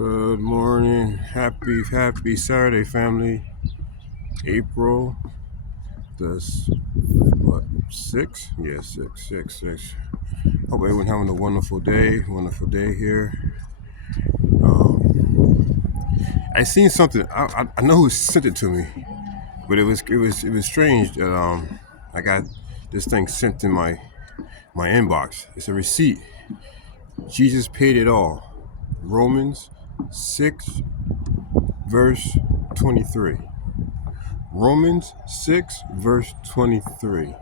Good morning. Happy Saturday, family. April what, 6? Yeah, 6. Hope everyone having a wonderful day here. I seen something. I know who sent it to me, but it was strange that I got this thing sent in my inbox. It's a receipt. Jesus paid it all. Romans 6 verse 23. Romans 6 verse 23.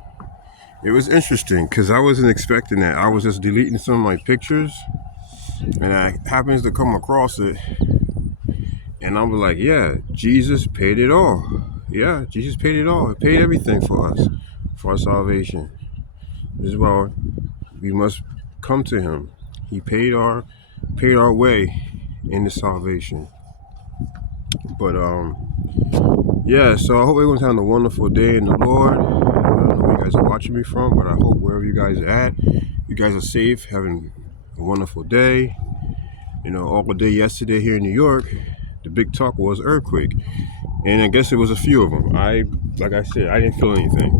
It was interesting because I wasn't expecting that. I was just deleting some of my pictures and I happens to come across it and I was like, yeah, Jesus paid it all. Yeah, Jesus paid it all. He paid everything for us, for our salvation. This is why we must come to him. He paid our way into salvation. But yeah, so I hope everyone's having a wonderful day in the Lord. I don't know where you guys are watching me from, but I hope wherever you guys are at, you guys are safe, having a wonderful day. You know, all the day yesterday here in New York, the big talk was earthquake, and I guess it was a few of them. Like I said, I didn't feel anything.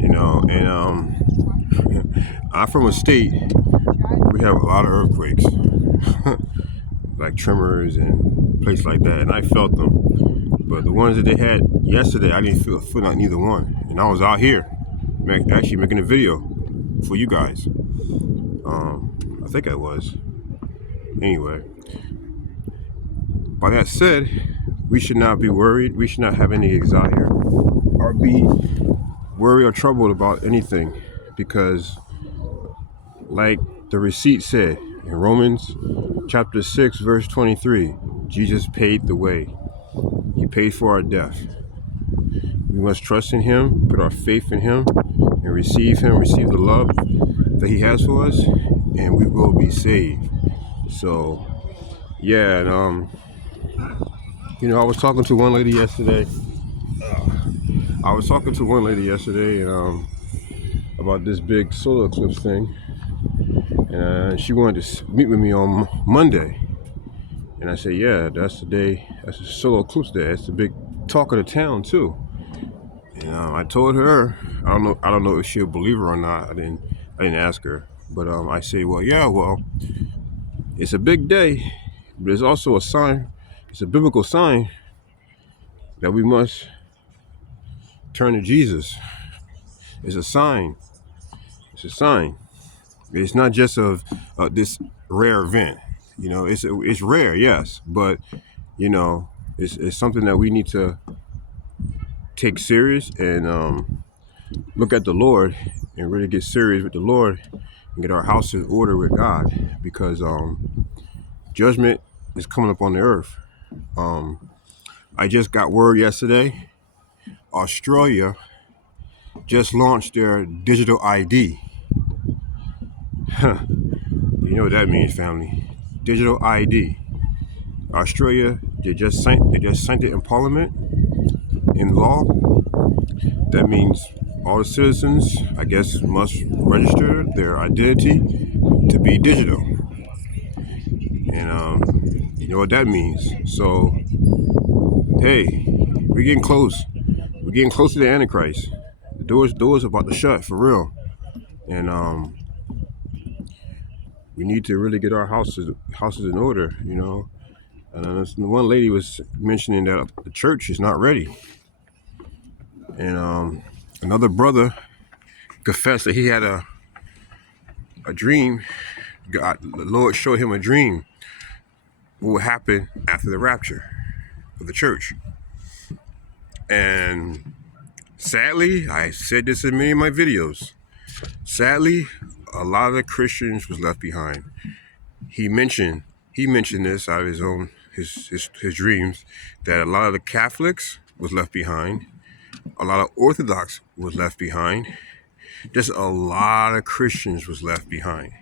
You know, and I'm from a state we have a lot of earthquakes, like tremors and places like that, and I felt them. But the ones that they had yesterday, I didn't feel like neither one. And I was out here actually making a video for you guys. I think I was. Anyway, by that said, we should not be worried. We should not have any anxiety or be worried or troubled about anything because, like the receipt said in Romans chapter 6, verse 23, Jesus paid the way. He paid for our death. We must trust in him, put our faith in him, and receive the love that he has for us, and we will be saved. So, yeah, and I was talking to one lady yesterday. And about this big solar eclipse thing, and she wanted to meet with me on Monday. And I said, yeah, that's the day. That's the solar eclipse day. That's the big talk of the town too. And I told her, I don't know if she'll believe her or not. I didn't ask her, but I say, well, it's a big day, but it's also a sign. It's a biblical sign that we must turn to Jesus. It's a sign. It's a sign. It's not just of this rare event. You know, it's rare, yes, but you know, it's something that we need to take serious and look at the Lord and really get serious with the Lord and get our house in order with God because judgment is coming up on the earth. I just got word yesterday. Australia just launched their digital ID. You know what that means, family? Digital ID. Australia, they just signed it in Parliament, in law. That means all the citizens, I guess, must register their identity to be digital. And you know what that means. So, hey, we're getting close. We're getting close to the Antichrist. The doors about to shut for real. And we need to really get our houses in order, you know. And one lady was mentioning that the church is not ready. And another brother confessed that he had a dream. God, the Lord showed him a dream. What will happen after the rapture of the church? And sadly, I said this in many of my videos. Sadly, a lot of the Christians was left behind. He mentioned this out of his own his dreams that a lot of the Catholics was left behind. A lot of Orthodox was left behind. Just a lot of Christians was left behind.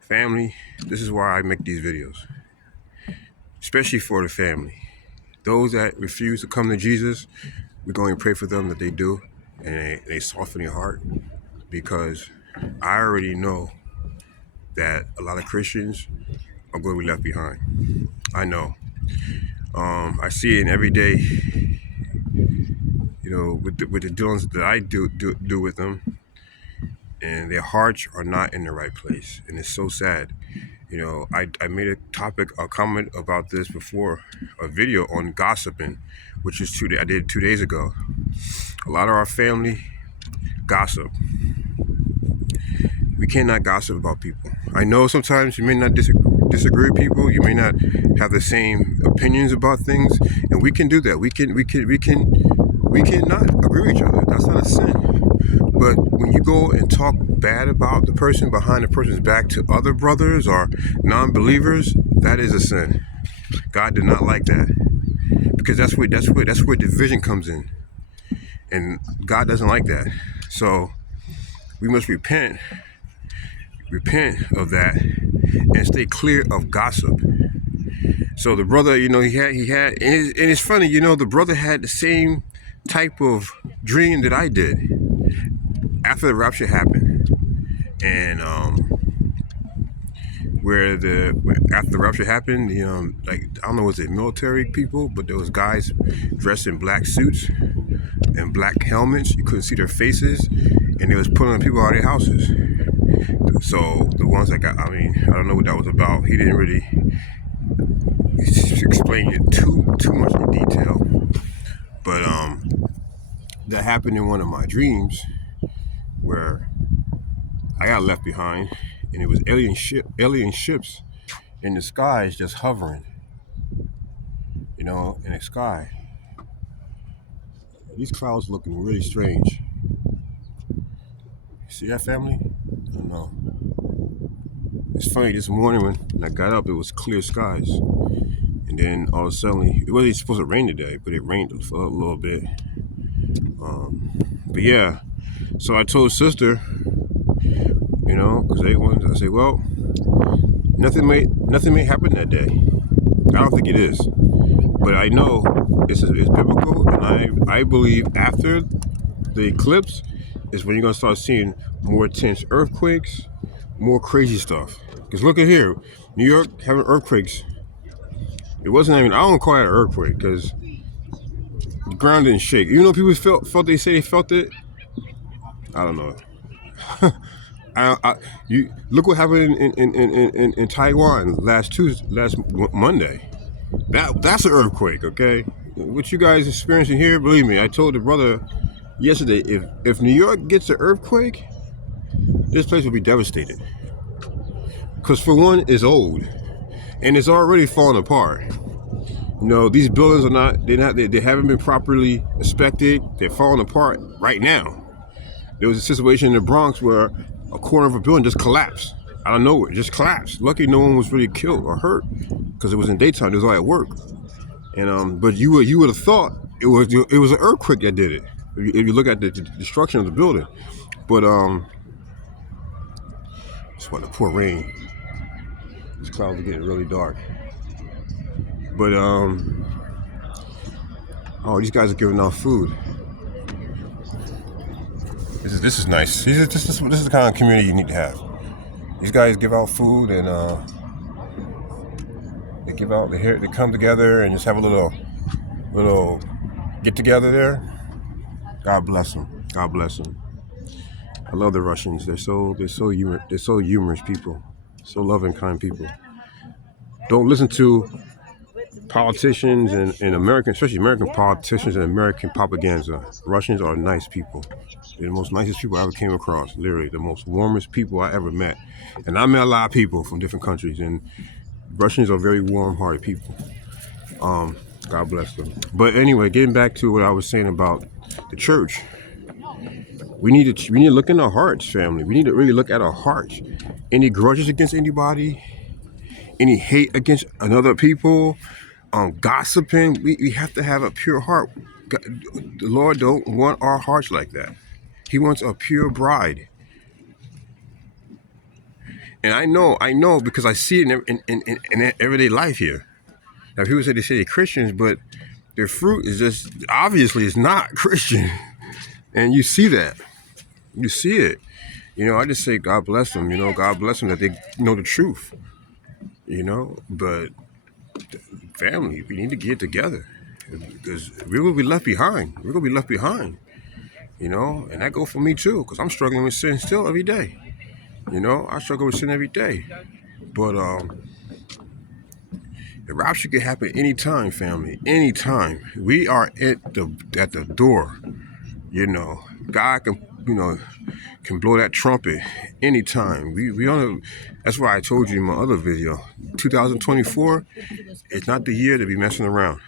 Family, this is why I make these videos, especially for the family. Those that refuse to come to Jesus, we're going to pray for them that they do, and they soften their heart, because I already know that a lot of Christians are going to be left behind. I know. I see it in every day, with the dealings that I do with them, and their hearts are not in the right place, and it's so sad. I made a comment about this before, a video on gossiping, which is I did 2 days ago. A lot of our family gossip. We cannot gossip about people. I know sometimes you may not disagree with people. You may not have the same opinions about things, and we can do that. We can not agree with each other. That's not a sin. But when you go and talk bad about the person behind the person's back to other brothers or non-believers, that is a sin. God did not like that, because that's where division comes in, and God doesn't like that. So we must repent of that and stay clear of gossip. So the brother, he had, and it's funny, the brother had the same type of dream that I did after the rapture happened, and after the rapture happened, like, I don't know, was it military people, but there was guys dressed in black suits and black helmets. You couldn't see their faces, and they was pulling people out of their houses. So the ones that I don't know what that was about. He didn't really explain it too much in detail, but that happened in one of my dreams where I got left behind, and it was alien ships in the skies just hovering, in the sky. These clouds looking really strange. See that, family? I don't know. It's funny, this morning when I got up, it was clear skies. And then all of a sudden, it wasn't supposed to rain today, but it rained a little bit. But yeah, so I told sister, because I said, well, nothing may happen that day. I don't think it is. But I know it's biblical, and I believe after the eclipse is when you're going to start seeing more intense earthquakes, more crazy stuff. Because look at here, New York having earthquakes. It wasn't even, I don't call it an earthquake, because the ground didn't shake. Even though people felt they say they felt it, I don't know. You look what happened in Taiwan last Monday. That's an earthquake, okay? What you guys experiencing here, believe me, I told the brother yesterday, if New York gets an earthquake, this place will be devastated. Because for one, it's old, and it's already falling apart. These buildings they haven't been properly inspected. They're falling apart right now. There was a situation in the Bronx where a corner of a building just collapsed out of nowhere. It just collapsed. Lucky no one was really killed or hurt, because it was in daytime. It was all at work. And but you would have thought it was an earthquake that did it if you look at the destruction of the building. But it's what, the poor rain. These clouds are getting really dark. But these guys are giving out food. This is nice. This is the kind of community you need to have. These guys give out food, and they come together and just have a little get together there. God bless them. God bless them. I love the Russians. They're so humorous people, so loving, kind people. Don't listen to politicians and American, especially American politicians and American propaganda. Russians are nice people. They're the most nicest people I ever came across. Literally, the most warmest people I ever met. And I met a lot of people from different countries, and Russians are very warm-hearted people. God bless them. But anyway, getting back to what I was saying about the church, we need to look in our hearts, family. We need to really look at our hearts. Any grudges against anybody? Any hate against another people? Gossiping? We have to have a pure heart. God, the Lord don't want our hearts like that. He wants a pure bride. And I know because I see it in everyday life here. Now, people say they're Christians, but their fruit is just, obviously, it's not Christian. And you see that. You see it. I just say God bless them. God bless them that they know the truth. But family, we need to get together because we're gonna be left behind. We're gonna be left behind. And that go for me too, because I'm struggling with sin still every day. I struggle with sin every day. But the rapture could happen anytime, family. Anytime. We are at the door. God can blow that trumpet anytime. We on a, that's why I told you in my other video. 2024 is not the year to be messing around.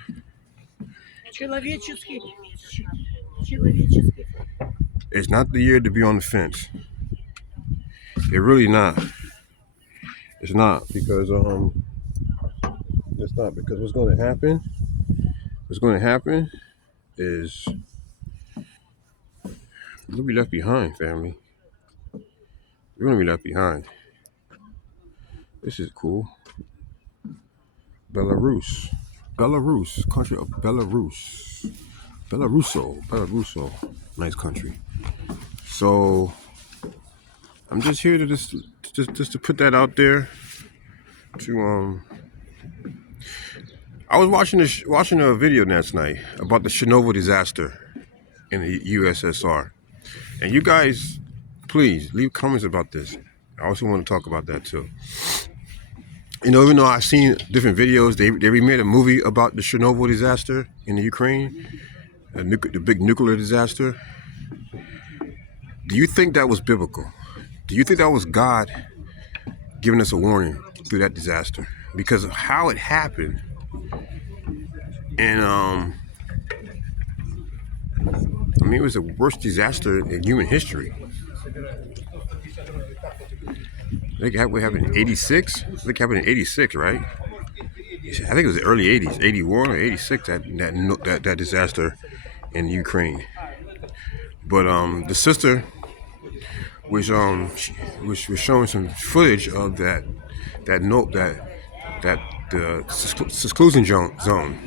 It's not the year to be on the fence. It really not. It's not because it's not because what's going to happen? What's going to happen is we'll be left behind, family. We're gonna be left behind. This is cool. Belarus, country of Belaruso, nice country. So I'm just here to just to put that out there. I was watching a video last night about the Chernobyl disaster in the USSR, and you guys, please leave comments about this. I also want to talk about that too. Even though I've seen different videos, they remade a movie about the Chernobyl disaster in the Ukraine, the big nuclear disaster. Do you think that was biblical? Do you think that was God giving us a warning through that disaster? Because of how it happened. And it was the worst disaster in human history. I think it happened in 86. I think it happened in 86, right? I think it was the early 80s, 81 or 86, that disaster in Ukraine. But the sister was showing some footage of that the seclusion zone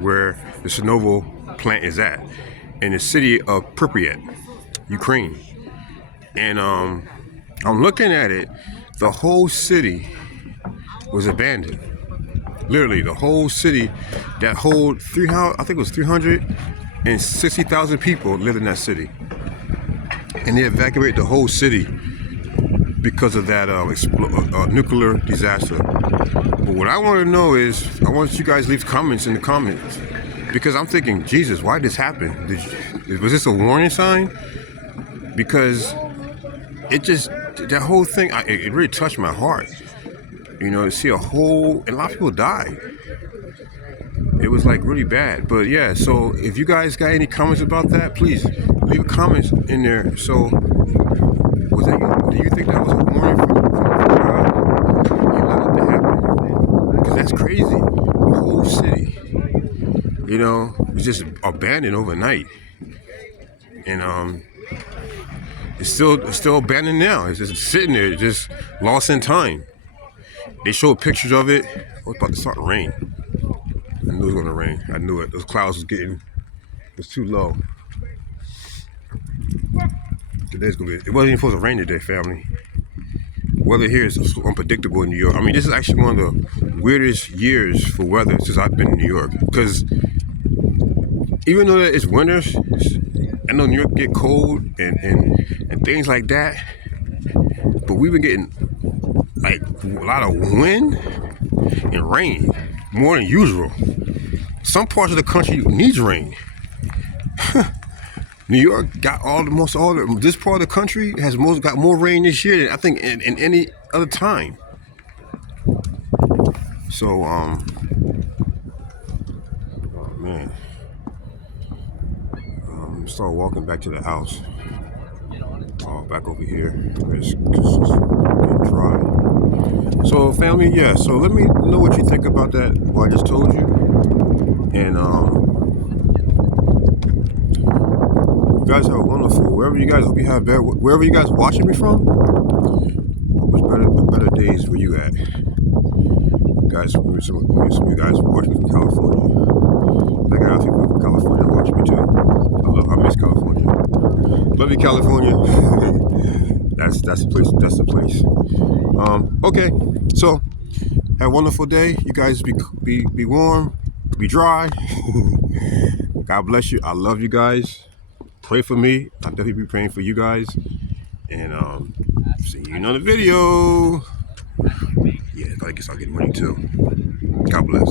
where the Chernobyl plant is at in the city of Pripyat, Ukraine. And I'm looking at it. The whole city was abandoned. Literally, the whole city, that whole 360,000 people lived in that city. And they evacuated the whole city because of that nuclear disaster. But what I want to know is, I want you guys to leave comments in the comments. Because I'm thinking, Jesus, why did this happen? Was this a warning sign? Because that whole thing, it really touched my heart. To see a lot of people died. It was like really bad. But yeah, so if you guys got any comments about that, please leave a comment in there. So, do you think that was a warning from God? You allowed it to happen? Because that's crazy. The whole city, was just abandoned overnight. And it's still abandoned now. It's just sitting there, just lost in time. They showed pictures of it. Oh, it's about to start to rain. I knew it was going to rain. I knew it. Those clouds was too low. Today's going to be, it wasn't even supposed to rain today, family. Weather here is unpredictable in New York. This is actually one of the weirdest years for weather since I've been in New York. Because even though it's winter, I know New York get cold and things like that. But we've been getting like a lot of wind and rain, more than usual. Some parts of the country needs rain. New York got this part of the country has got more rain this year than I think in any other time. So oh man, start walking back to the house. Back over here. It's getting dry. So family, yeah. So let me know what you think about that. What I just told you. And you guys have a wonderful. Hope you have better. Wherever you guys watching me from, hope it's better days where you at. Guys, some of you guys watching me from California. I got people from California watching me too. I miss California. Love you, California. That's the place. That's the place. Okay, so Have a wonderful day. You guys be warm, be dry. God bless you. I love you guys. Pray for me. I'll definitely be praying for you guys. And see you in another video. Yeah, I guess I'll get money too. God bless.